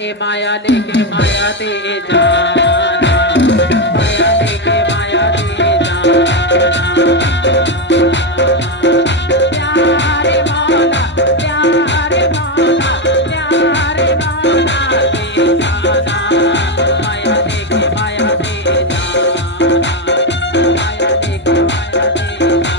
ए माया लेके माया दे जाना, माया लेके माया दे जाना। प्यारे मौला, प्यारे मौला, प्यारे मौला दे जाना, माया लेके माया दे जाना, माया लेके माया दे जाना।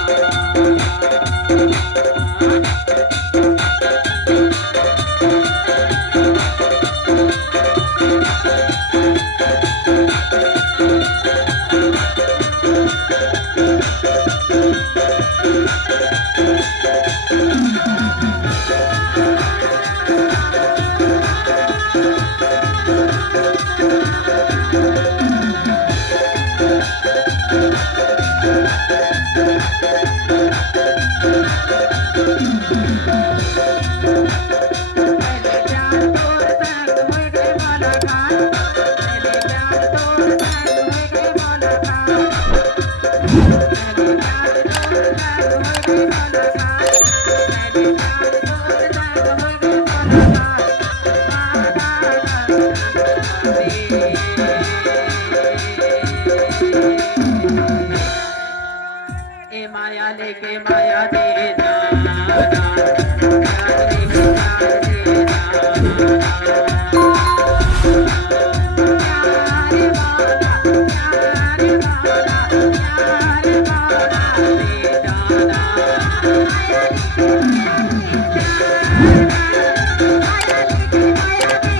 ए माया लेके माया दे जाना, माया लेके माया दे जाना। प्यारे मौला, प्यारे मौला, प्यारे मौला दे जाना, माया लेके माया दे जाना, माया लेके माया दे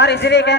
और इसलिए कहना